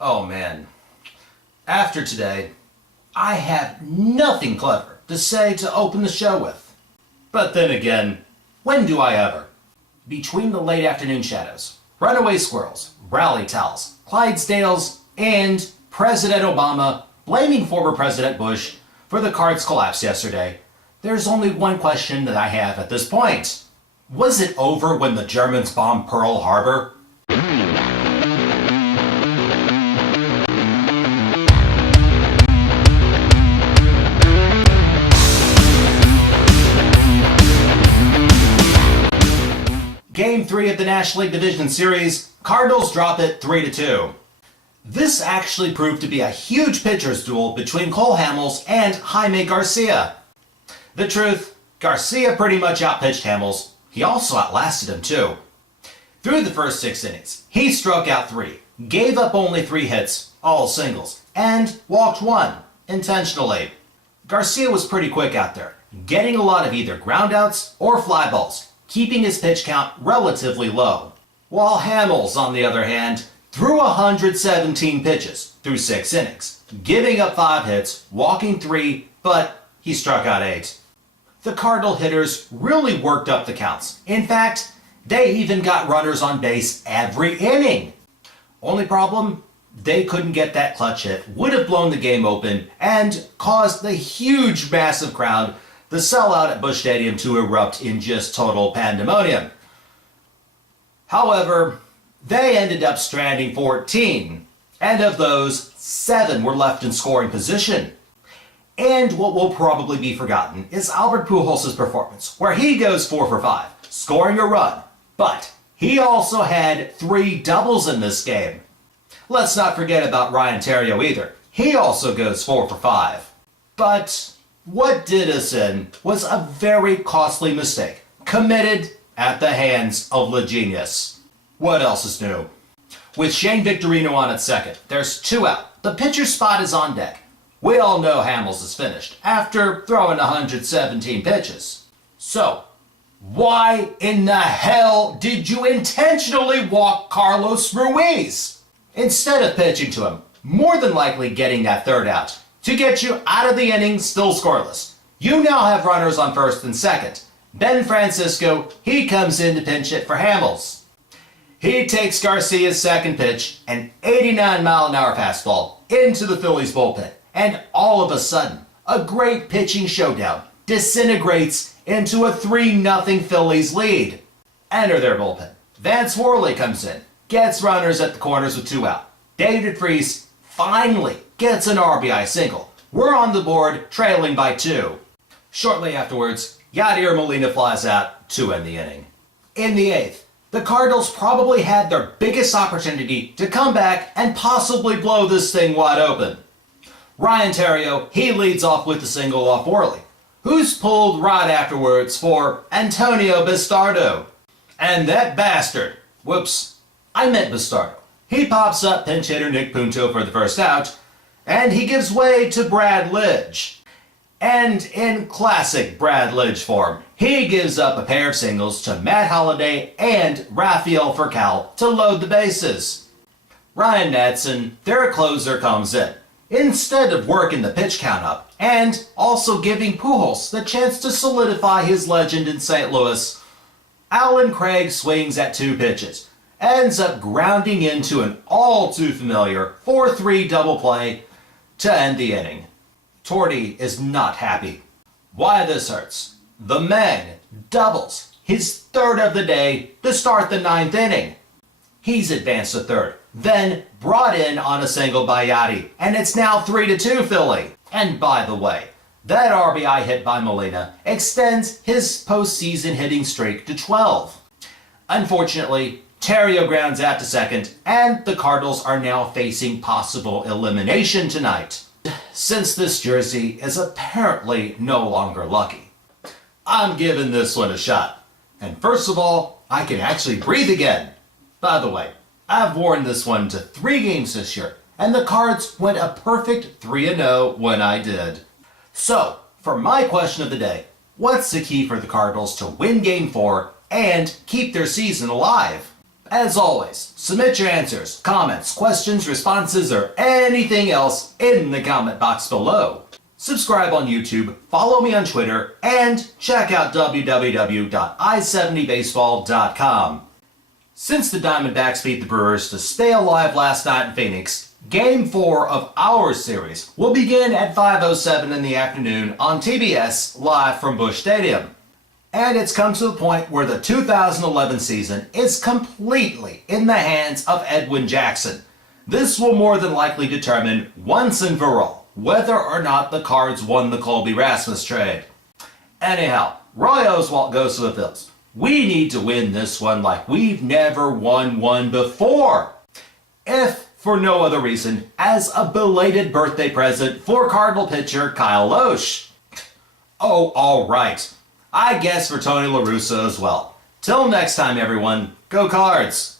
Oh man, after today, I have nothing clever to say to open the show with. But then again, when do I ever? Between the late afternoon shadows, runaway squirrels, rally towels, Clydesdales, and President Obama blaming former President Bush for the Cards collapse yesterday, there's only one question that I have at this point. Was it over when the Germans bombed Pearl Harbor? Game 3 of the National League Division Series, Cardinals drop it 3-2. This actually proved to be a huge pitcher's duel between Cole Hamels and Jaime Garcia. The truth, Garcia pretty much outpitched Hamels. He also outlasted him too. Through the first 6 innings, he struck out 3, gave up only 3 hits, all singles, and walked 1, intentionally. Garcia was pretty quick out there, getting a lot of either groundouts or fly balls, keeping his pitch count relatively low. While Hamels, on the other hand, threw 117 pitches through 6 innings, giving up 5 hits, walking 3, but he struck out 8. The Cardinal hitters really worked up the counts. In fact, they even got runners on base every inning. Only problem, they couldn't get that clutch hit, would have blown the game open, and caused the huge, massive crowd, the sellout at Busch Stadium, to erupt in just total pandemonium. However, they ended up stranding 14, and of those, 7 were left in scoring position. And what will probably be forgotten is Albert Pujols' performance, where he goes 4 for 5, scoring a run, but he also had 3 doubles in this game. Let's not forget about Ryan Theriot either. He also goes 4 for 5. But what did us in was a very costly mistake, committed at the hands of Le Genius. What else is new? With Shane Victorino on at second, there's 2 out. The pitcher's spot is on deck. We all know Hamels is finished after throwing 117 pitches. So, why in the hell did you intentionally walk Carlos Ruiz? Instead of pitching to him, more than likely getting that 3rd out, to get you out of the inning still scoreless. You now have runners on 1st and 2nd. Ben Francisco, he comes in to pinch hit for Hamels. He takes Garcia's 2nd pitch, an 89-mile-an-hour fastball, into the Phillies bullpen. And all of a sudden, a great pitching showdown disintegrates into a 3-0 Phillies lead. Enter their bullpen. Vance Worley comes in, gets runners at the corners with 2 out. David Freese finally gets an RBI single. We're on the board, trailing by 2. Shortly afterwards, Yadier Molina flies out to end the inning. In the 8th, the Cardinals probably had their biggest opportunity to come back and possibly blow this thing wide open. Ryan Theriot, he leads off with a single off Worley, who's pulled right afterwards for Antonio Bastardo. And that bastard, whoops, I meant Bastardo. He pops up pinch hitter Nick Punto for the 1st out, and he gives way to Brad Lidge. And in classic Brad Lidge form, he gives up a pair of singles to Matt Holliday and Rafael Furcal to load the bases. Ryan Madsen, their closer, comes in, instead of working the pitch count up, and also giving Pujols the chance to solidify his legend in St. Louis. Alan Craig swings at 2 pitches, ends up grounding into an all-too-familiar 4-3 double play to end the inning. Torty is not happy. Why this hurts? The man doubles his 3rd of the day to start the 9th inning. He's advanced to 3rd, then brought in on a single by Yadi, and it's now 3-2 Philly. And by the way, that RBI hit by Molina extends his postseason hitting streak to 12. Unfortunately, Theriot grounds out to 2nd, and the Cardinals are now facing possible elimination tonight, since this jersey is apparently no longer lucky. I'm giving this one a shot. And first of all, I can actually breathe again. By the way, I've worn this one to 3 games this year, and the Cards went a perfect 3-0 when I did. So, for my question of the day, what's the key for the Cardinals to win Game 4 and keep their season alive? As always, submit your answers, comments, questions, responses, or anything else in the comment box below. Subscribe on YouTube, follow me on Twitter, and check out www.i70baseball.com. Since the Diamondbacks beat the Brewers to stay alive last night in Phoenix, Game 4 of our series will begin at 5:07 in the afternoon on TBS live from Busch Stadium. And it's come to the point where the 2011 season is completely in the hands of Edwin Jackson. This will more than likely determine once and for all whether or not the Cards won the Colby Rasmus trade. Anyhow, Roy Oswalt goes to the Phils. We need to win this one like we've never won one before. If for no other reason as a belated birthday present for Cardinal pitcher Kyle Loesch. Oh, all right. I guess for Tony La Russa as well. Till next time, everyone, go Cards!